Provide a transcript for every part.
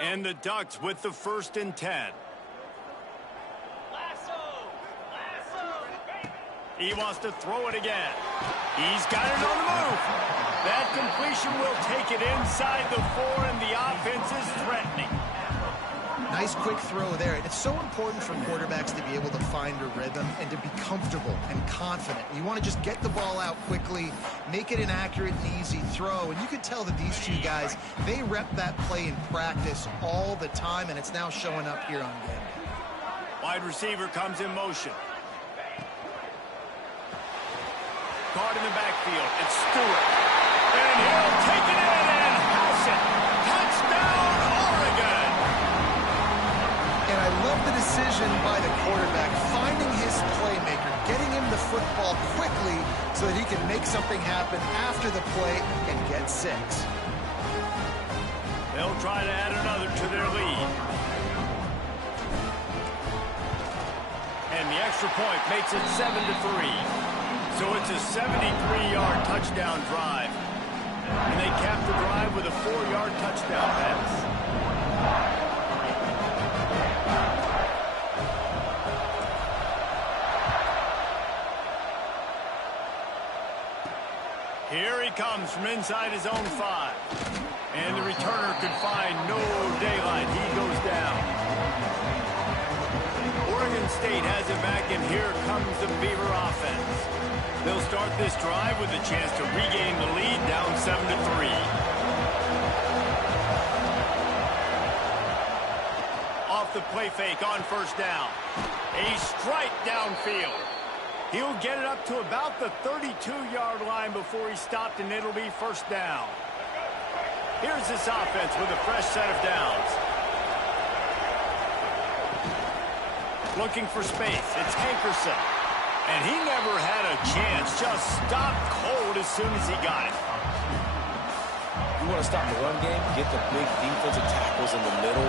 And the Ducks with the 1st and 10. He wants to throw it again. He's got it on the move. That completion will take it inside the 4, and the offense is threatening. Nice quick throw there. And it's so important for quarterbacks to be able to find a rhythm and to be comfortable and confident. You want to just get the ball out quickly, make it an accurate and easy throw. And you can tell that these two guys, they rep that play in practice all the time, and it's now showing up here on game day. Wide receiver comes in motion. Caught in the backfield. It's Stewart. And he'll take it in and house it. Touchdown, Oregon! And I love the decision by the quarterback, finding his playmaker, getting him the football quickly so that he can make something happen after the play and get 6. They'll try to add another to their lead. And the extra point makes it 7-3. So it's a 73-yard touchdown drive. And they cap the drive with a 4-yard touchdown pass. Here he comes from inside his own 5. And the returner could find no daylight. He goes down. Oregon State has it back, and here comes the Beaver offense. They'll start this drive with a chance to regain the lead, down 7-3. Off the play fake on 1st down. A strike downfield. He'll get it up to about the 32-yard line before he's stopped, and it'll be 1st down. Here's this offense with a fresh set of downs. Looking for space. It's Hankerson. And he never had a chance. Just stopped cold as soon as he got it. You want to stop the run game? Get the big defensive tackles in the middle,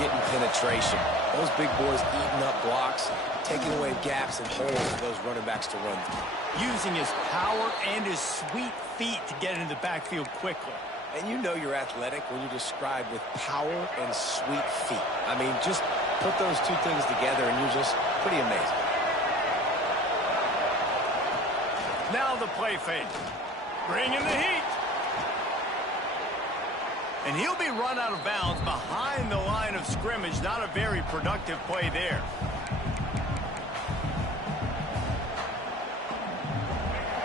getting penetration. Those big boys eating up blocks, taking away gaps and holes for those running backs to run through. Using his power and his sweet feet to get into the backfield quickly. And you know you're athletic when you describe with power and sweet feet. I mean, just put those two things together and you're just pretty amazing. Now the play fake. Bring in the heat. And he'll be run out of bounds behind the line of scrimmage. Not a very productive play there.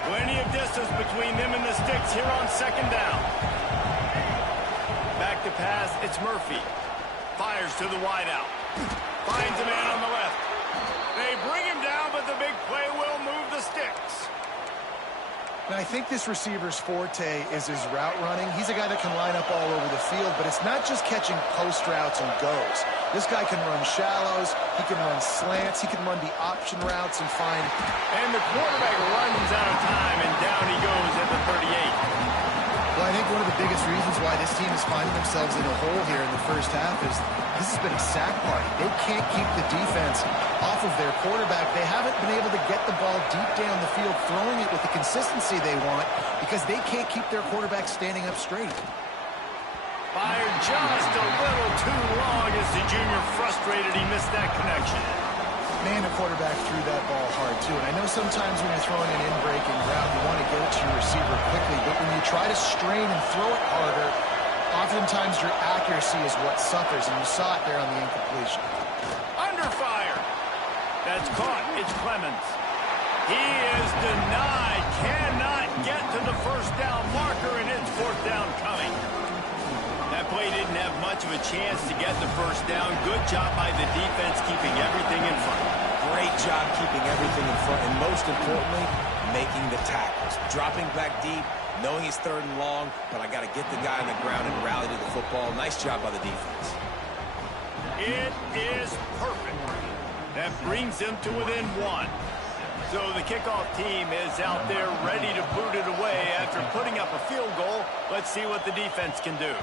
Plenty of distance between them and the sticks here on 2nd down. Back to pass, it's Murphy. Fires to the wideout. Finds a man on the left. They bring him down, but the big play will move the sticks. And I think this receiver's forte is his route running. He's a guy that can line up all over the field, but it's not just catching post routes and goes. This guy can run shallows, he can run slants, he can run the option routes and find... And the quarterback runs out of time, and down he goes at the 38. Well, I think one of the biggest reasons why this team is finding themselves in a hole here in the 1st half is this has been a sack party. They can't keep the defense off of their quarterback. They haven't been able to get the ball deep down the field, throwing it with the consistency they want because they can't keep their quarterback standing up straight. Fired just a little too long as the junior frustrated. He missed that connection. Man, the quarterback threw that ball hard, too. And I know sometimes when you're throwing an in-breaking route, you want to get it to your receiver quickly. But when you try to strain and throw it harder, oftentimes your accuracy is what suffers. And you saw it there on the incompletion. Under fire. That's caught. It's Clemens. He is denied. Cannot get to the 1st down marker, and it's 4th down coming. That play didn't have much of a chance to get the 1st down. Good job by the defense keeping everything in front. Great job keeping everything in front, and most importantly, making the tackles. Dropping back deep, knowing he's 3rd and long, but I got to get the guy on the ground and rally to the football. Nice job by the defense. It is perfect. That brings them to within 1. So the kickoff team is out there ready to boot it away after putting up a field goal. Let's see what the defense can do.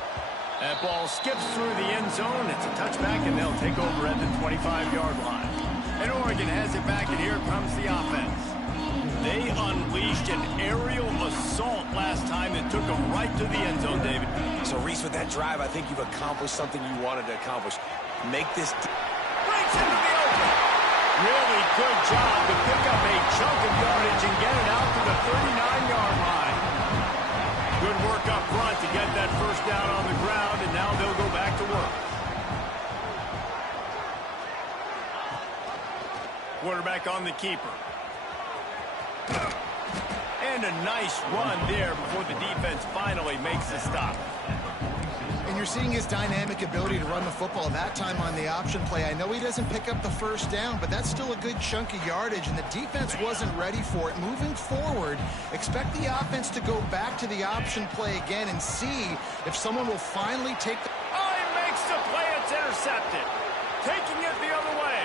That ball skips through the end zone. It's a touchback, and they'll take over at the 25-yard line. And Oregon has it back, and here comes the offense. They unleashed an aerial assault last time that took them right to the end zone, David. So, Reese, with that drive, I think you've accomplished something you wanted to accomplish. Make this... Breaks into the open. Really good job to pick up a chunk of yardage and get it out to the 39-yard line. Good work up front to get that first down on the ground, and now they'll go back to work. Quarterback on the keeper. And a nice run there before the defense finally makes the stop. And you're seeing his dynamic ability to run the football that time on the option play. I know he doesn't pick up the first down, but that's still a good chunk of yardage, and the defense wasn't ready for it. Moving forward, expect the offense to go back to the option play again and see if someone will finally take the... Oh, he makes the play. It's intercepted. Taking it the other way.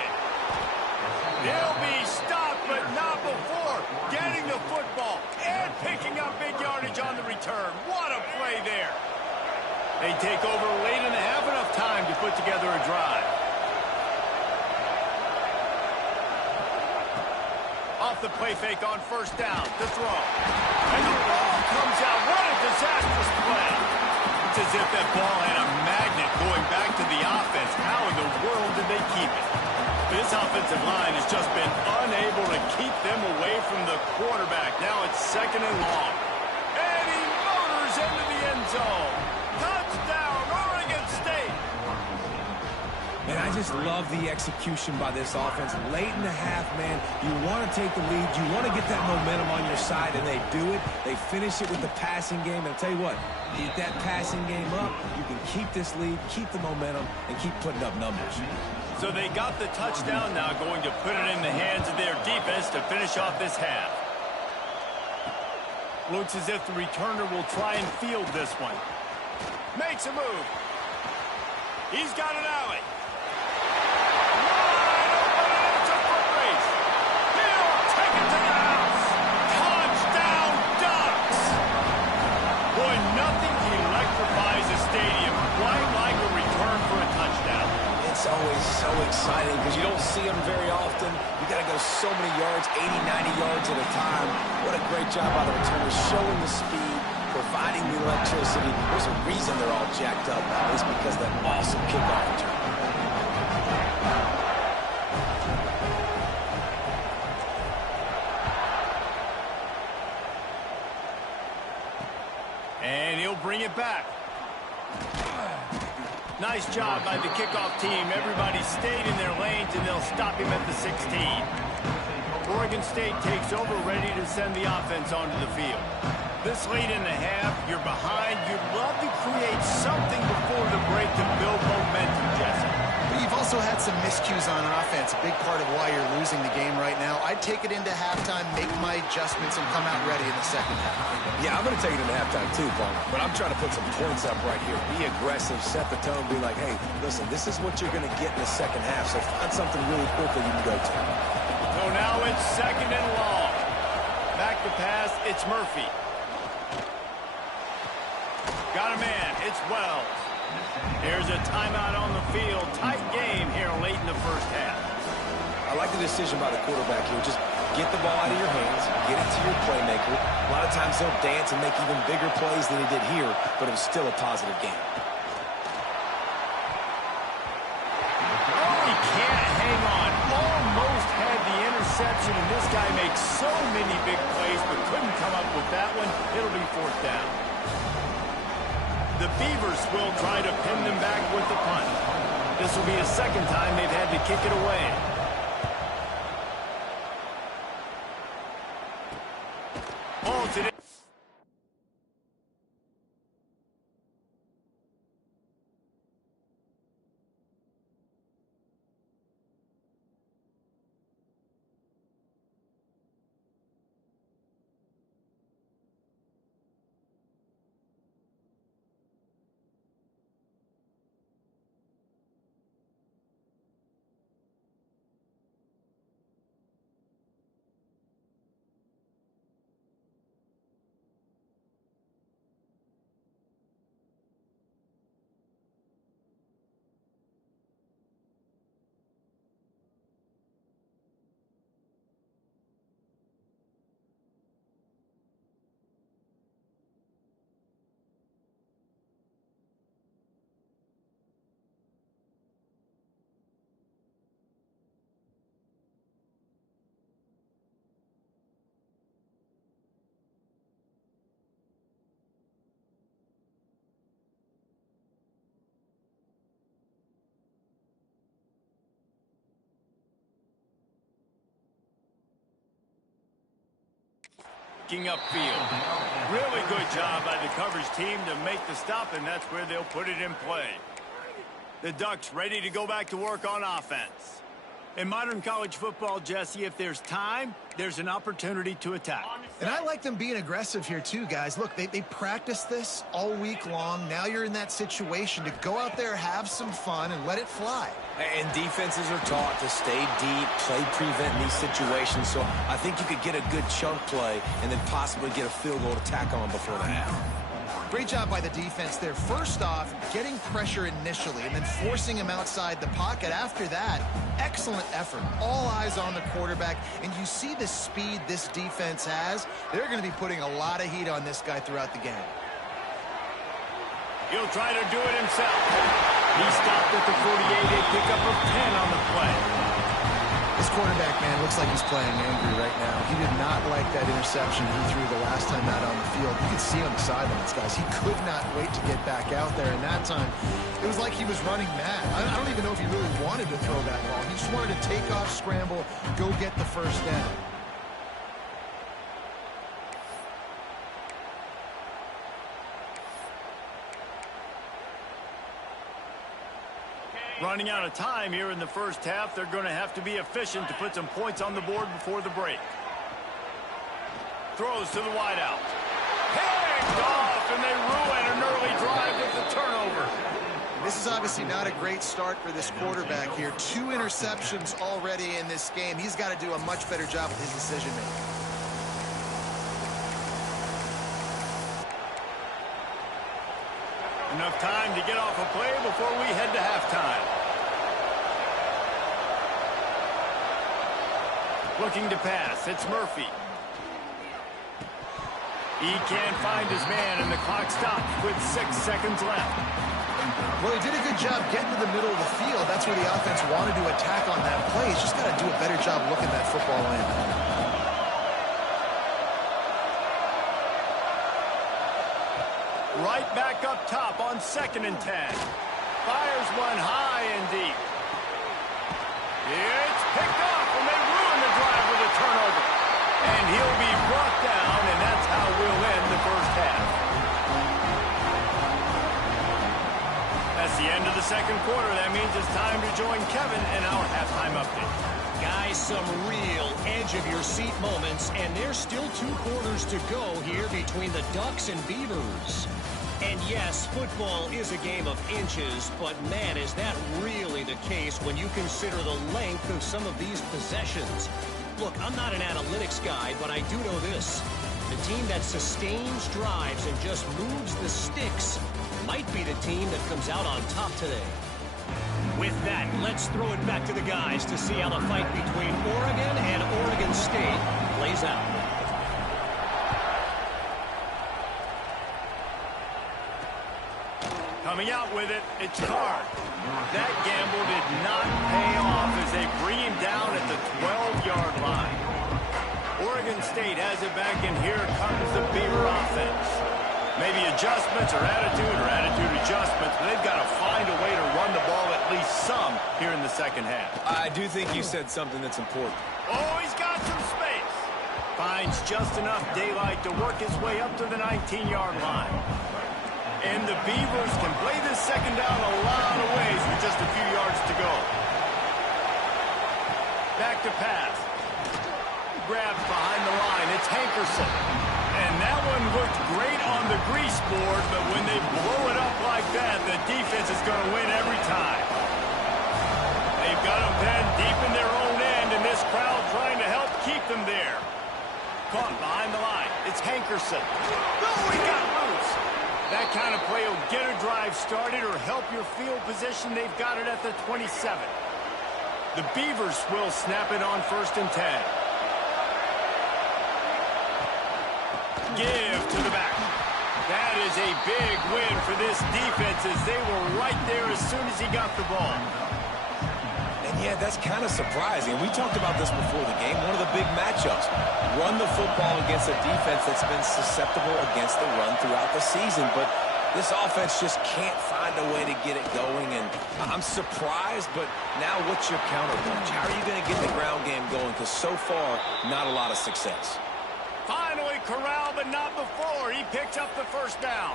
He'll be stopped, but not before getting the football and picking up big yardage on the return. What a play there. They take over late and have enough time to put together a drive. Off the play fake on first down to throw. And the ball comes out. What a disastrous play. It's as if that ball had a magnet going back to the offense. How in the world did they keep it? This offensive line has just been unable to keep them away from the quarterback. Now it's second and long. And he motors into the end zone. Touchdown, Oregon State. Man, I just love the execution by this offense. Late in the half, man, you want to take the lead. You want to get that momentum on your side, and they do it. They finish it with the passing game. And I'll tell you what, get that passing game up, you can keep this lead, keep the momentum, and keep putting up numbers. So they got the touchdown now, going to put it in the hands of their defense to finish off this half. Looks as if the returner will try and field this one. Makes a move. He's got an alley. Wide open, and it's a foot race. He'll take it to the house. Touchdown, Ducks. Boy, nothing electrifies a stadium quite like a return for a touchdown. It's always so exciting because you don't see them very often. You got to go so many yards, 80, 90 yards at a time. What a great job by the returner, showing the speed, providing the electricity. There's a reason they're all jacked up. It's because of that awesome kickoff return. And he'll bring it back. Nice job by the kickoff team. Everybody stayed in their lanes, and they'll stop him at the 16. Oregon State takes over, ready to send the offense onto the field. This late in the half, you're behind. You'd love to create something before the break to build momentum, Jesse. But you've also had some miscues on offense, a big part of why you're losing the game right now. I'd take it into halftime, make my adjustments, and come out ready in the second half. Yeah, I'm going to take it into halftime too, Paul. But I'm trying to put some points up right here. Be aggressive, set the tone, be like, hey, listen, this is what you're going to get in the second half, so find something really quickly you can go to. So now it's second and long. Back to pass, it's Murphy. Got a man, it's Wells. Here's a timeout on the field. Tight game here late in the first half. I like the decision by the quarterback here. Just get the ball out of your hands, get it to your playmaker. A lot of times they'll dance and make even bigger plays than he did here, but it was still a positive game. Oh, he can't hang on. Almost had the interception, and this guy makes so many big plays, but couldn't come up with that one. It'll be fourth down. The Beavers will try to pin them back with the punt. This will be the second time they've had to kick it away. Oh, today. breaking upfield. Really good job by the coverage team to make the stop, and that's where they'll put it in play. The Ducks ready to go back to work on offense. In modern college football, Jesse, if there's time, there's an opportunity to attack. And I like them being aggressive here too, guys. Look, they practice this all week long. Now you're in that situation to go out there, have some fun, and let it fly. And defenses are taught to stay deep, play prevent in these situations. So I think you could get a good chunk play and then possibly get a field goal to tack on before the half. Great job by the defense there. First off, getting pressure initially and then forcing him outside the pocket. After that, excellent effort. All eyes on the quarterback. And you see the speed this defense has. They're going to be putting a lot of heat on this guy throughout the game. He'll try to do it himself. He stopped at the 48, a pickup of 10 on the play. This quarterback, man, looks like he's playing angry right now. He did not like that interception he threw the last time out on the field. You could see on the sidelines, guys. He could not wait to get back out there. And that time, it was like he was running mad. I don't even know if he really wanted to throw that ball. He just wanted to take off, scramble, go get the first down. Running out of time here in the first half. They're going to have to be efficient to put some points on the board before the break. Throws to the wideout. Picked off, and they ruin an early drive with the turnover. This is obviously not a great start for this quarterback here. 2 interceptions already in this game. He's got to do a much better job with his decision-making. Enough time to get off a play before we head to halftime. Looking to pass. It's Murphy. He can't find his man, and the clock stops with 6 seconds left. Well, he did a good job getting to the middle of the field. That's where the offense wanted to attack on that play. He's just got to do a better job looking that football in. Right back up top on 2nd and 10. Fires one high and deep. It's picked off, and they ruin the drive with a turnover. And he'll be brought down, and that's how we'll end the first half. That's the end of the second quarter. That means it's time to join Kevin in our halftime update. Guys, some real edge-of-your-seat moments, and there's still 2 quarters to go here between the Ducks and Beavers. And yes, football is a game of inches, but man, is that really the case when you consider the length of some of these possessions. Look, I'm not an analytics guy, but I do know this. The team that sustains drives and just moves the sticks might be the team that comes out on top today. With that, let's throw it back to the guys to see how the fight between Oregon and Oregon State plays out. Coming out with it, it's Card. That gamble did not pay off as they bring him down at the 12-yard line. Oregon State has it back, and here comes the Beaver offense. Maybe adjustments or attitude adjustments, but they've got to find a way to run the ball at least some here in the second half. I do think you said something that's important. Oh, he's got some space. Finds just enough daylight to work his way up to the 19-yard line. And the Beavers can play this second down a lot of ways with just a few yards to go. Back to pass. Grabs behind the line. It's Hankerson. And that one looked great on the grease board, but when they blow it up like that, the defense is going to win every time. They've got them pinned deep in their own end, and this crowd trying to help keep them there. Caught behind the line. It's Hankerson. Oh, he got loose. That kind of play will get a drive started or help your field position. They've got it at the 27. The Beavers will snap it on 1st and 10. Give to the back. That is a big win for this defense as they were right there as soon as he got the ball. And yeah, that's kind of surprising. We talked about this before the game. One of the big matchups. Run the football against a defense that's been susceptible against the run throughout the season. But this offense just can't find a way to get it going. And I'm surprised, but now what's your counterpunch? How are you going to get the ground game going? Because so far, not a lot of success. Finally corralled, but not before. He picks up the first down.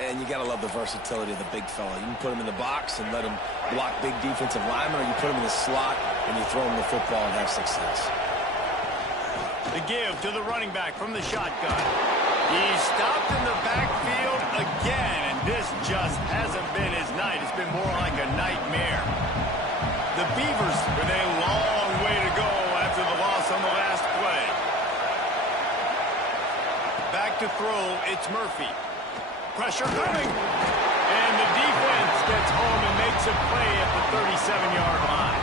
And you got to love the versatility of the big fella. You can put him in the box and let him block big defensive linemen, or you put him in the slot and you throw him the football and have success. The give to the running back from the shotgun. He's stopped in the backfield again, and this just hasn't been his night. It's been more like a nightmare. The Beavers with a long way to go after the loss on the last play. Back to throw, it's Murphy. Pressure coming. And the defense gets home and makes a play at the 37-yard line.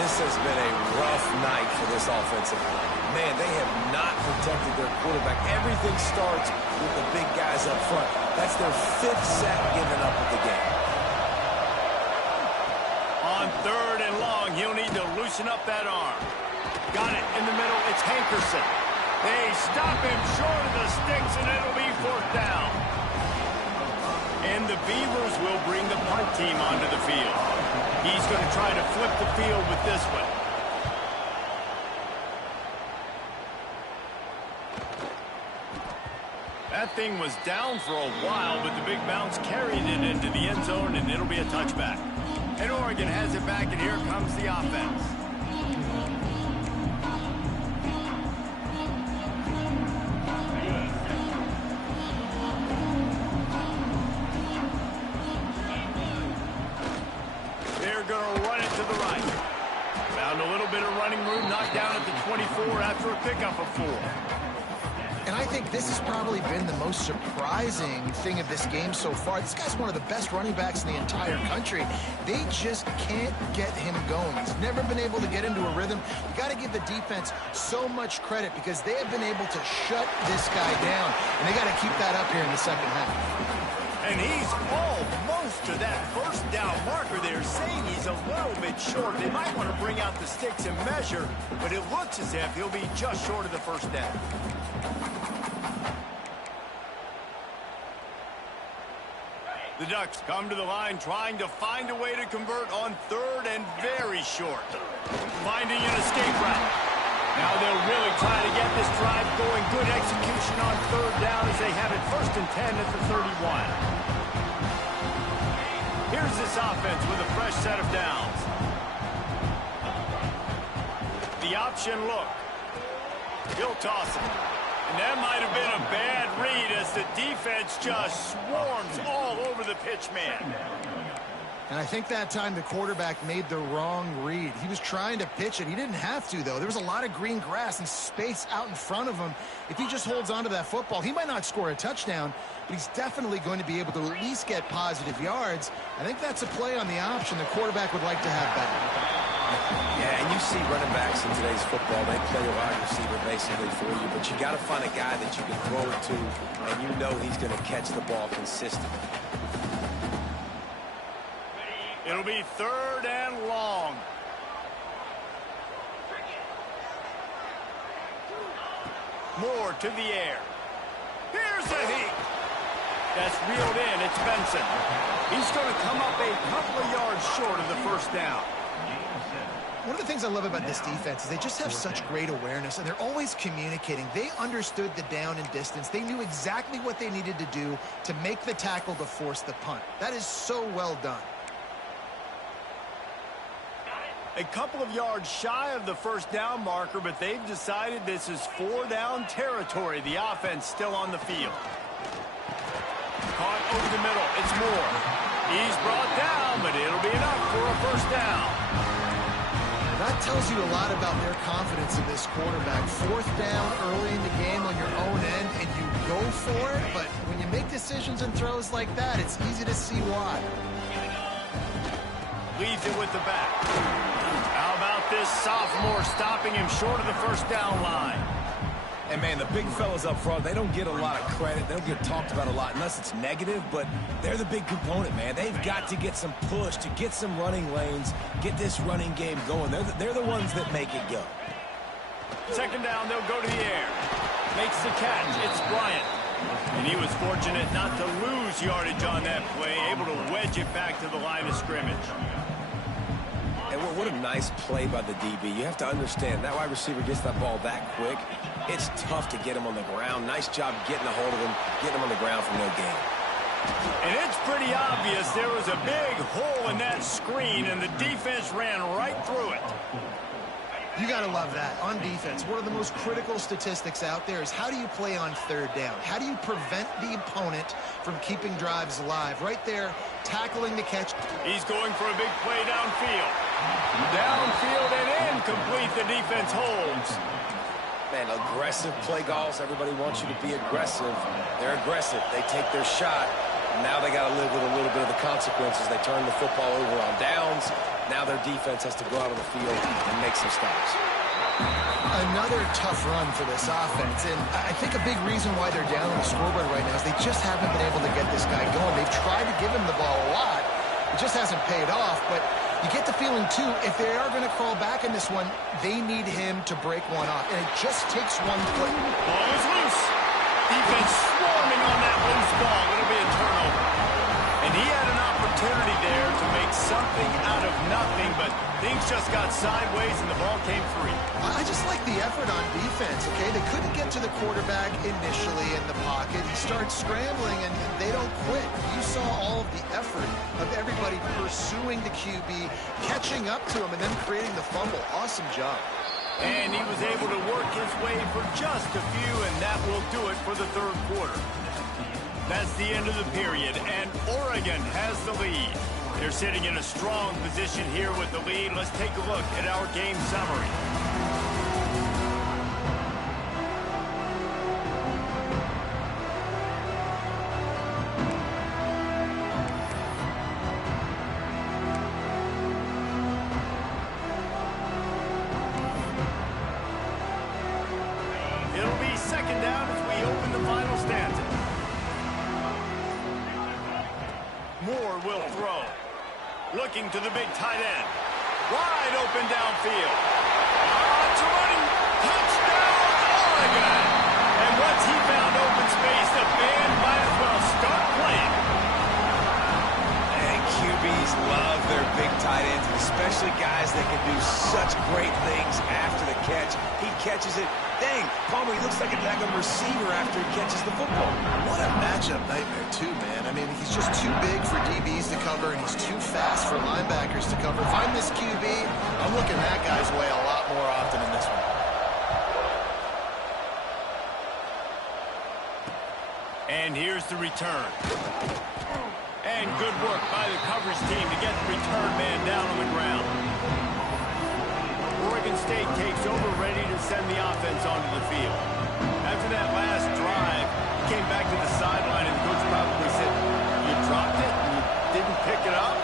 This has been a rough night for this offensive line. Man, they have not protected their quarterback. Everything starts with the big guys up front. That's their 5th sack given up of the game. On 3rd and long, he'll need to loosen up that arm. Got it in the middle. It's Hankerson. They stop him short of the sticks, and it'll be 4th down. And the Beavers will bring the punt team onto the field. He's going to try to flip the field with this one. That thing was down for a while, but the big bounce carried it into the end zone, and it'll be a touchback. And Oregon has it back, and here comes the offense. They're going to run it to the right. Found a little bit of running room, knocked down at the 24 after a pickup of 4. And I think this has probably been the most surprising thing of this game so far. This guy's one of the best running backs in the entire country. They just can't get him going. He's never been able to get into a rhythm. You got to give the defense so much credit because they have been able to shut this guy down. And they got to keep that up here in the second half. And he's almost to that first down marker. They're saying he's a little bit short. They might want to bring out the sticks and measure, but it looks as if he'll be just short of the first down. The Ducks come to the line trying to find a way to convert on 3rd and very short. Finding an escape route. Now they'll really try to get this drive going. Good execution on 3rd down as they have it 1st and 10 at the 31. Here's this offense with a fresh set of downs. The option look. He'll toss it. And that might have been a bad read as the defense just swarms all over the pitch man. And I think that time the quarterback made the wrong read. He was trying to pitch it. He didn't have to, though. There was a lot of green grass and space out in front of him. If he just holds on to that football, he might not score a touchdown, but he's definitely going to be able to at least get positive yards. I think that's a play on the option the quarterback would like to have back. Yeah, and you see running backs in today's football, they play a wide receiver basically for you, but you got to find a guy that you can throw it to, and you know he's going to catch the ball consistently. It'll be 3rd and long. Moore to the air. Here's a heat. That's reeled in. It's Benson. He's going to come up a couple of yards short of the first down. One of the things I love about this defense is they just have such great awareness, and they're always communicating. They understood the down and distance. They knew exactly what they needed to do to make the tackle to force the punt. That is so well done. A couple of yards shy of the first down marker, but they've decided this is 4-down territory. The offense still on the field. Caught over the middle. It's Moore. He's brought down, but it'll be enough for a first down. That tells you a lot about their confidence in this quarterback. 4th down early in the game on your own end, and you go for it, but when you make decisions and throws like that, it's easy to see why. Leads it with the back. How about this sophomore stopping him short of the first down line? And, man, the big fellas up front, they don't get a lot of credit. They don't get talked about a lot unless it's negative, but they're the big component, man. They've got to get some push to get some running lanes, get this running game going. They're the ones that make it go. 2nd down, they'll go to the air. Makes the catch. It's Bryant. And he was fortunate not to lose yardage on that play, able to wedge it back to the line of scrimmage. And what a nice play by the DB. You have to understand, that wide receiver gets that ball that quick. It's tough to get him on the ground. Nice job getting a hold of him, getting him on the ground for no gain. And it's pretty obvious there was a big hole in that screen, and the defense ran right through it. You got to love that. On defense, one of the most critical statistics out there is how do you play on third down? How do you prevent the opponent from keeping drives alive? Right there, tackling the catch. He's going for a big play downfield. Downfield and incomplete. The defense holds. Man, aggressive play calls. Everybody wants you to be aggressive. They're aggressive. They take their shot. Now they got to live with a little bit of the consequences. They turn the football over on downs. Now their defense has to go out on the field and make some stops. Another tough run for this offense, and I think a big reason why they're down on the scoreboard right now is they just haven't been able to get this guy going. They've tried to give him the ball a lot. It just hasn't paid off, but you get the feeling, too, if they are going to crawl back in this one, they need him to break one off, and it just takes one play. Ball is loose. Defense swarming on that loose ball. It'll be a turnover. And he had an opportunity there to make something out of nothing, but things just got sideways and the ball came free. I just like the effort on defense, okay? They couldn't get to the quarterback initially in the pocket. He starts scrambling, and they don't quit. You saw all of the effort of everybody pursuing the QB, catching up to him, and then creating the fumble. Awesome job. And he was able to work his way for just a few, and that will do it for the third quarter. That's the end of the period, and Oregon has the lead. They're sitting in a strong position here with the lead. Let's take a look at our game summary. It'll be second down as we open the final stanza. Moore will throw. Looking to the big tight end. Wide open downfield. It's a running touchdown, Oregon. And once he found open space, the band might as well start playing. And QBs love their big tight ends, especially guys that can do such great things after the catch. He catches it. Dang, Palmer, he looks like a daggone receiver after he catches the football. What a matchup nightmare, too, man. I mean, he's just too big for DBs to cover, and he's too fast for linebackers to cover. If I'm this QB, I'm looking that guy's way a lot more often in this one. And here's the return. And good work by the coverage team to get the return man down on the ground. Oregon State takes over, ready to send the offense onto the field. After that last drive, he came back to the sideline, and the coach probably said, "You dropped it and you didn't pick it up?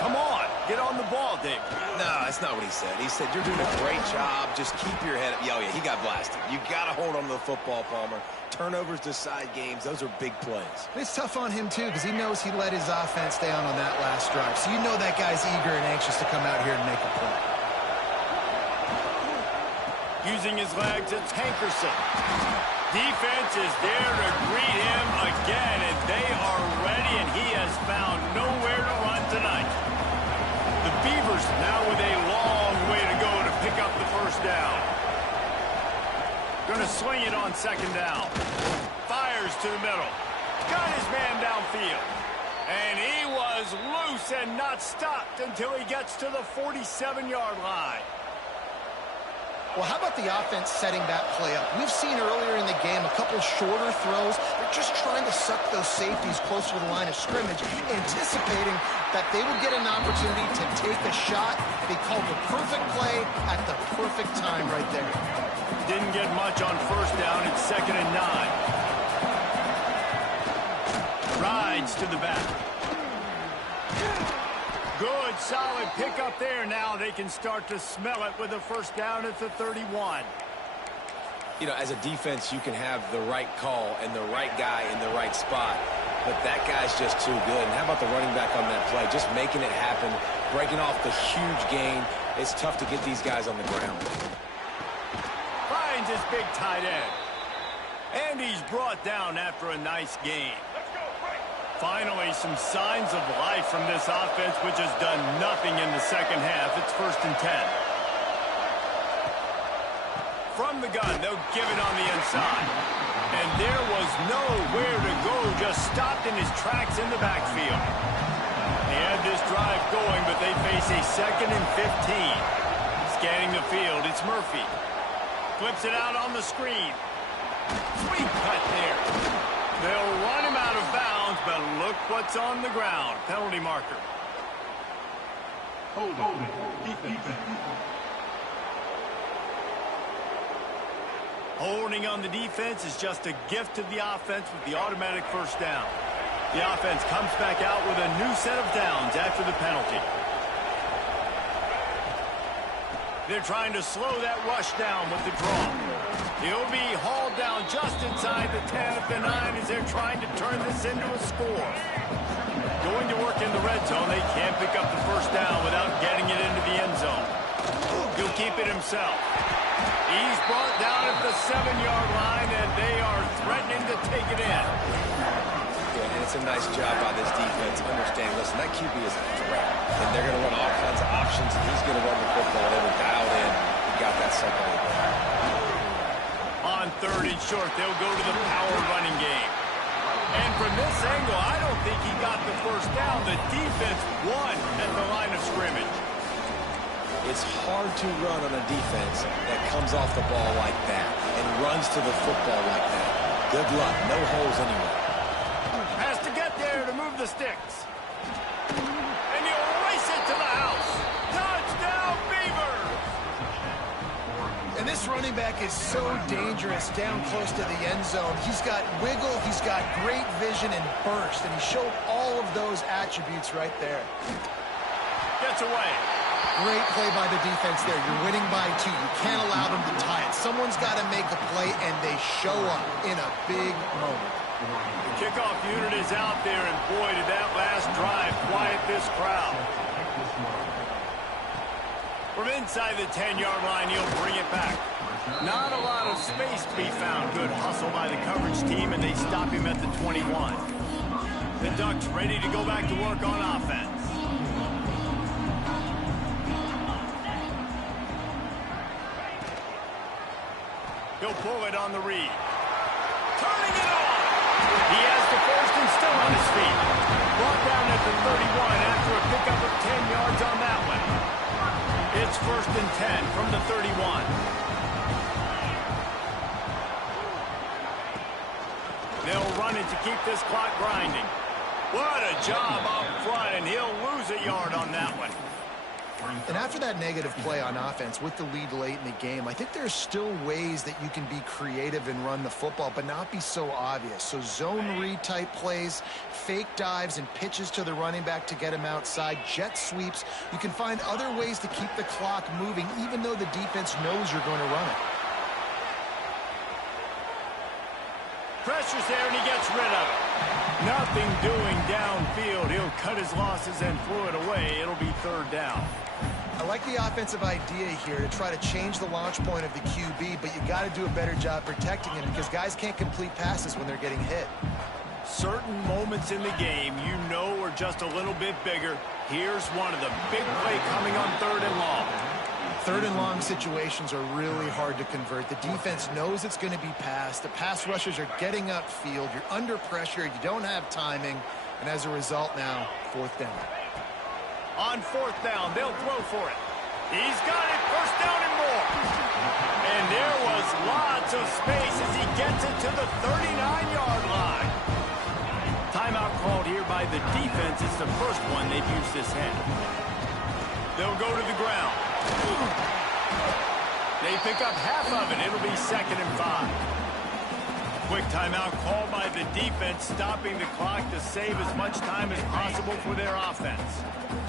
Come on, get on the ball, Dave." No, that's not what he said. He said, "You're doing a great job. Just keep your head up." Oh, yeah, he got blasted. You got to hold on to the football, Palmer. Turnovers decide games. Those are big plays. It's tough on him, too, because he knows he let his offense down on that last drive. So you know that guy's eager and anxious to come out here and make a play. Using his legs, it's Hankerson. Defense is there to greet him again, and they are ready, and he has found nowhere to run tonight. The Beavers now with a long way to go to pick up the first down. Going to swing it on second down. Fires to the middle. Got his man downfield. And he was loose and not stopped until he gets to the 47-yard line. Well, how about the offense setting that play up? We've seen earlier in the game a couple shorter throws. They're just trying to suck those safeties closer to the line of scrimmage, anticipating that they would get an opportunity to take a shot. They called the perfect play at the perfect time right there. Didn't get much on first down. It's 2nd and 9. Rides to the back. Good, solid pickup there. Now they can start to smell it with a first down at the 31. You know, as a defense, you can have the right call and the right guy in the right spot, but that guy's just too good. And how about the running back on that play? Just making it happen, breaking off the huge gain. It's tough to get these guys on the ground. Finds his big tight end. And he's brought down after a nice gain. Finally, some signs of life from this offense, which has done nothing in the second half. It's 1st and 10. From the gun, they'll give it on the inside. And there was nowhere to go, just stopped in his tracks in the backfield. They had this drive going, but they face a 2nd and 15. Scanning the field, it's Murphy. Flips it out on the screen. Sweet cut there. They'll run him out of bounds, but look what's on the ground. Penalty marker. Holding on the defense is just a gift to the offense with the automatic 1st down. The offense comes back out with a new set of downs after the penalty. They're trying to slow that rush down with the draw. He'll be hauled down just inside the 10 of the 9 as they're trying to turn this into a score. Going to work in the red zone. They can't pick up the 1st down without getting it into the end zone. He'll keep it himself. He's brought down at the 7-yard line, and they are threatening to take it in. Yeah, and it's a nice job by this defense. Understanding, listen, that QB is a threat, and they're going to run all kinds of options, and he's going to run the football. They were dialed in. He got that second. On 3rd and short, they'll go to the power running game. And from this angle, I don't think he got the 1st down. The defense won at the line of scrimmage. It's hard to run on a defense that comes off the ball like that and runs to the football like that. Good luck. No holes anywhere. Has to get there to move the sticks. And he'll race it to the house. Touchdown, Beavers! And this running back is so dangerous down close to the end zone. He's got wiggle, he's got great vision and burst, and he showed all of those attributes right there. Gets away. Great play by the defense there. You're winning by 2. You can't allow them to tie it. Someone's got to make a play, and they show up in a big moment. The kickoff unit is out there, and boy, did that last drive quiet this crowd. From inside the 10-yard line, he'll bring it back. Not a lot of space to be found. Good hustle by the coverage team, and they stop him at the 21. The Ducks ready to go back to work on offense. He'll pull it on the read. Turning it on! He has the 1st and still on his feet. Brought down at the 31 after a pickup of 10 yards on that one. It's 1st and 10 from the 31. They'll run it to keep this clock grinding. What a job up front, and he'll lose a yard on that one. And after that negative play on offense with the lead late in the game, I think there's still ways that you can be creative and run the football, but not be so obvious. So zone read type plays, fake dives and pitches to the running back to get him outside, jet sweeps. You can find other ways to keep the clock moving, even though the defense knows you're going to run it. Pressure's there, and he gets rid of it. Nothing doing downfield. He'll cut his losses and throw it away. It'll be 3rd down. I like the offensive idea here to try to change the launch point of the QB, but you got to do a better job protecting him because guys can't complete passes when they're getting hit. Certain moments in the game you know are just a little bit bigger. Here's one of the big play coming on 3rd and long. 3rd and long situations are really hard to convert. The defense knows it's going to be passed. The pass rushers are getting upfield. You're under pressure. You don't have timing. And as a result now, 4th down. On 4th down, they'll throw for it. He's got it, 1st down and more. And there was lots of space as he gets it to the 39-yard line. Timeout called here by the defense. It's the first one they've used this half. They'll go to the ground. They pick up half of it. It'll be 2nd and 5. Quick timeout called by the defense, stopping the clock to save as much time as possible for their offense.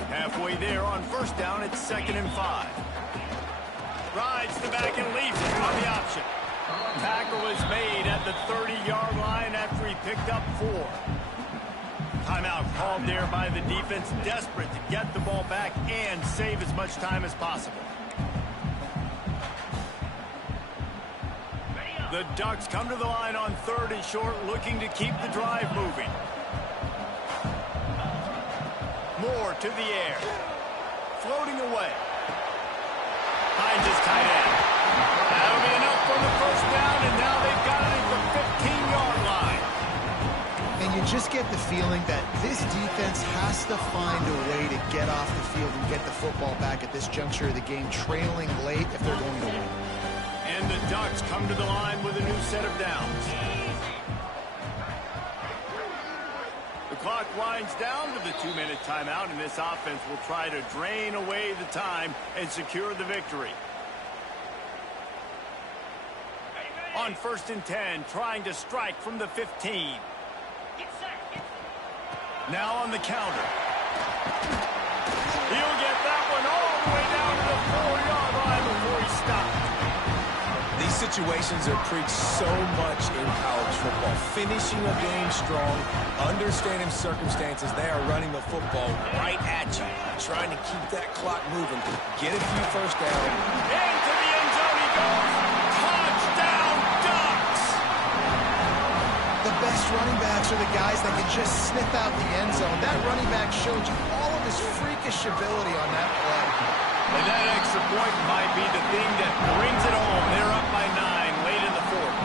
Halfway there on 1st down, it's 2nd and 5. Rides the back and leaves it on the option. Tackle is made at the 30-yard line after he picked up 4. Timeout called there by the defense, desperate to get the ball back and save as much time as possible. The Ducks come to the line on 3rd and short, looking to keep the drive moving. Moore to the air. Floating away. Finds his tight end. That'll be enough for the first down, and now they've got it at the 15-yard line. And you just get the feeling that this defense has to find a way to get off the field and get the football back at this juncture of the game, trailing late if they're going to win. And the Ducks come to the line with a new set of downs. The clock winds down to the 2-minute timeout, and this offense will try to drain away the time and secure the victory. On 1st and 10, trying to strike from the 15. Now on the counter. He'll get that one all the way down to the 4-yard line before he stops. These situations are preached so much in college football. Finishing a game strong, understanding circumstances. They are running the football right at you, trying to keep that clock moving, get a few first down. Into the end zone he goes. Touchdown, Ducks! The best running backs are the guys that can just snip out the end zone. That running back showed you all of his freakish ability on that play. And that extra point might be the thing that brings it home. They're up by 9 late in the 4th.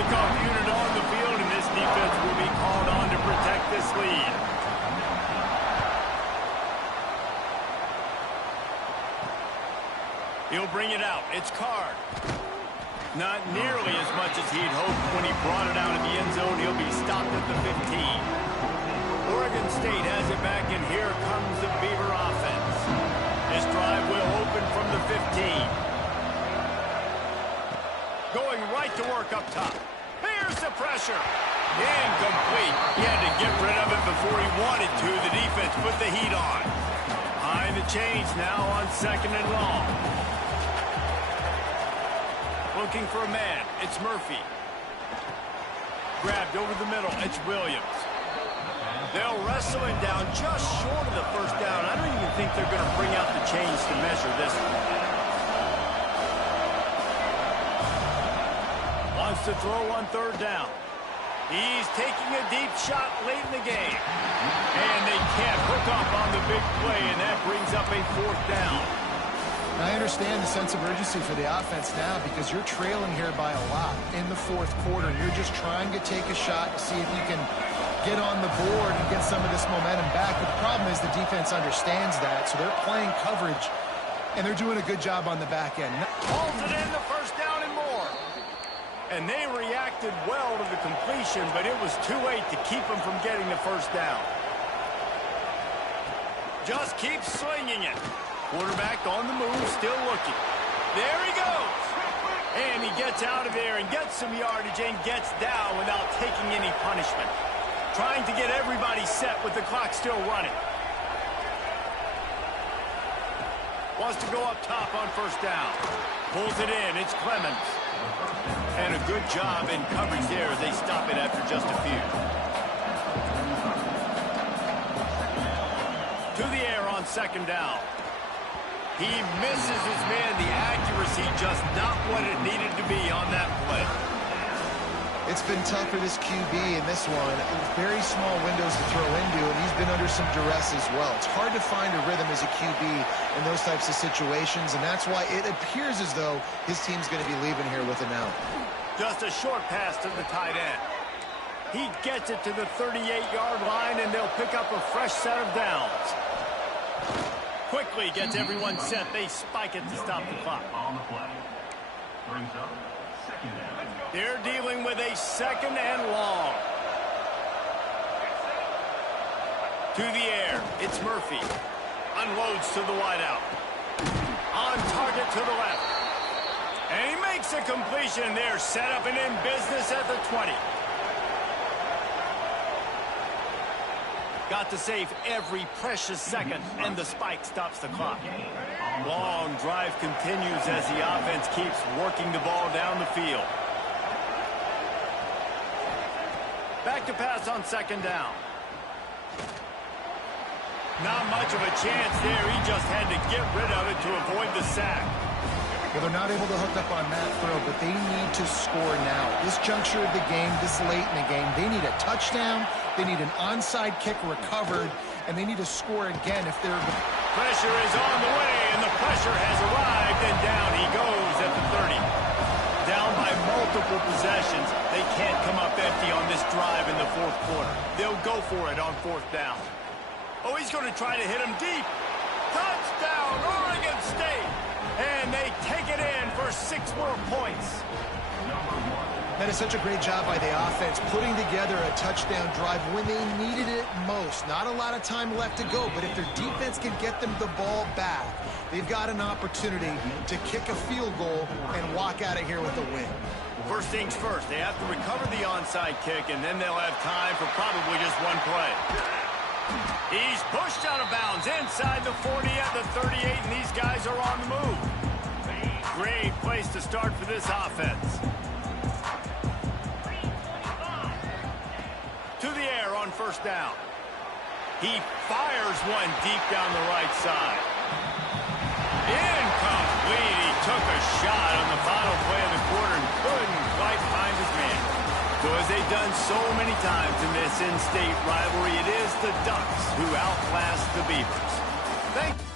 Kickoff unit on the field, and this defense will be called on to protect this lead. He'll bring it out. It's Card. Not nearly as much as he'd hoped when he brought it out of the end zone. He'll be stopped at the 15. Oregon State has it back, and here comes the Beaver offense. This drive will open from the 15. Going right to work up top. Here's the pressure. Incomplete. He had to get rid of it before he wanted to. The defense put the heat on. Behind the chains now on 2nd and long. Looking for a man. It's Murphy. Grabbed over the middle. It's Williams. They'll wrestle him down just short of the first down. I don't even think they're going to bring out the chains to measure this one. Wants to throw on 3rd down. He's taking a deep shot late in the game. And they can't hook up on the big play, and that brings up a 4th down. I understand the sense of urgency for the offense now because you're trailing here by a lot in the 4th quarter. You're just trying to take a shot to see if you can get on the board and get some of this momentum back. But the problem is the defense understands that, so they're playing coverage, and they're doing a good job on the back end. Holds it in, the first down and more. And they reacted well to the completion, but it was too late to keep them from getting the first down. Just keep slinging it. Quarterback on the move, still looking. There he goes. And he gets out of there and gets some yardage and gets down without taking any punishment. Trying to get everybody set with the clock still running. Wants to go up top on 1st down. Pulls it in. It's Clemens. And a good job in coverage there as they stop it after just a few. To the air on 2nd down. He misses his man. The accuracy just not what it needed to be on that play. It's been tough for this QB in this one. Very small windows to throw into, and he's been under some duress as well. It's hard to find a rhythm as a QB in those types of situations, and that's why it appears as though his team's going to be leaving here with an out. Just a short pass to the tight end. He gets it to the 38-yard line, and they'll pick up a fresh set of downs. Quickly gets everyone set. They spike it to stop the clock. On the play. Brings up 2nd down. They're dealing with a 2nd and long. To the air. It's Murphy. Unloads to the wideout. On target to the left. And he makes a completion there. Set up and in business at the 20. Got to save every precious second, and the spike stops the clock. Long drive continues as the offense keeps working the ball down the field. Back to pass on 2nd down. Not much of a chance there. He just had to get rid of it to avoid the sack. Well, they're not able to hook up on that throw, but they need to score now. This juncture of the game, this late in the game, they need a touchdown. They need an onside kick recovered, and they need to score again if they're... Pressure is on the way, and the pressure has arrived, and down he goes at the 30. Down by multiple possessions. They can't come up empty on this drive in the fourth quarter. They'll go for it on fourth down. Oh, he's going to try to hit him deep. Touchdown, Oregon State! And they take it in for 6 more points. That is such a great job by the offense, putting together a touchdown drive when they needed it most. Not a lot of time left to go, but if their defense can get them the ball back, they've got an opportunity to kick a field goal and walk out of here with a win. First things first, they have to recover the onside kick, and then they'll have time for probably just one play. He's pushed out of bounds inside the 40 at the 38, and these guys are on the move. Great place to start for this offense. To the air on first down. He fires one deep down the right side. Incomplete. He took a shot on the final play of the quarter and couldn't quite find his man. So as they've done so many times in this in-state rivalry, it is the Ducks who outlast the Beavers. Thank you.